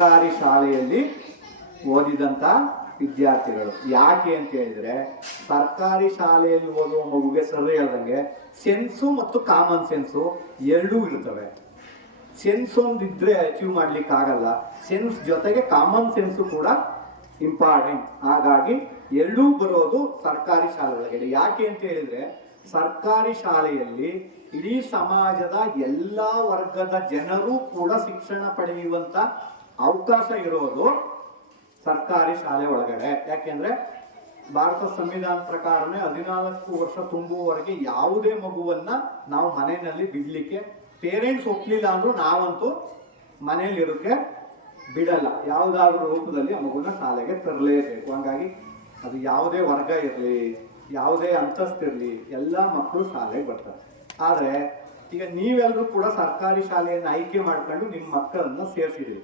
ಸರ್ಕಾರಿ ಶಾಲೆಯಲ್ಲಿ ಓದಿದಂಥ ವಿದ್ಯಾರ್ಥಿಗಳು. ಯಾಕೆ ಅಂತ ಹೇಳಿದ್ರೆ, ಸರ್ಕಾರಿ ಶಾಲೆಯಲ್ಲಿ ಓದುವ ಮಗುಗೆ ಸರಿ ಹೇಳ್ದಂಗೆ ಸೆನ್ಸು ಮತ್ತು ಕಾಮನ್ ಸೆನ್ಸು ಎರಡೂ ಇರ್ತವೆ. ಸೆನ್ಸ್ ಒಂದಿದ್ರೆ ಅಚೀವ್ ಮಾಡ್ಲಿಕ್ಕೆ ಆಗಲ್ಲ, ಸೆನ್ಸ್ ಜೊತೆಗೆ ಕಾಮನ್ ಸೆನ್ಸು ಕೂಡ ಇಂಪಾರ್ಟೆಂಟ್. ಹಾಗಾಗಿ ಎರಡೂ ಬರೋದು ಸರ್ಕಾರಿ ಶಾಲೆಗಳಿಗೆ. ಯಾಕೆ ಅಂತ ಹೇಳಿದ್ರೆ, ಸರ್ಕಾರಿ ಶಾಲೆಯಲ್ಲಿ ಇಡೀ ಸಮಾಜದ ಎಲ್ಲ ವರ್ಗದ ಜನರು ಕೂಡ ಶಿಕ್ಷಣ ಪಡೆಯುವಂತ ಅವಕಾಶ ಇರೋದು ಸರ್ಕಾರಿ ಶಾಲೆ ಒಳಗಡೆ. ಯಾಕೆಂದ್ರೆ ಭಾರತ ಸಂವಿಧಾನ ಪ್ರಕಾರನೇ 14 ವರ್ಷ ತುಂಬುವವರೆಗೆ ಯಾವುದೇ ಮಗುವನ್ನ ನಾವು ಮನೆಯಲ್ಲಿ ಬಿಡ್ಲಿಕ್ಕೆ, ಪೇರೆಂಟ್ಸ್ ಒಪ್ಲಿಲ್ಲ ಅಂದ್ರೂ ನಾವಂತೂ ಮನೇಲಿ ಇರೋಕ್ಕೆ ಬಿಡಲ್ಲ. ಯಾವುದಾದ್ರೂ ರೂಪದಲ್ಲಿ ಆ ಮಗುನ ಶಾಲೆಗೆ ತರಲೇಬೇಕು. ಹಂಗಾಗಿ ಅದು ಯಾವುದೇ ವರ್ಗ ಇರಲಿ, ಯಾವುದೇ ಅಂತಸ್ತಿರಲಿ, ಎಲ್ಲ ಮಕ್ಕಳು ಶಾಲೆಗೆ ಬರ್ತಾರೆ. ಆದರೆ ಈಗ ನೀವೆಲ್ಲರೂ ಕೂಡ ಸರ್ಕಾರಿ ಶಾಲೆಯನ್ನು ಆಯ್ಕೆ ಮಾಡ್ಕೊಂಡು ನಿಮ್ಮ ಮಕ್ಕಳನ್ನ ಸೇರಿಸಿದ್ರಿ.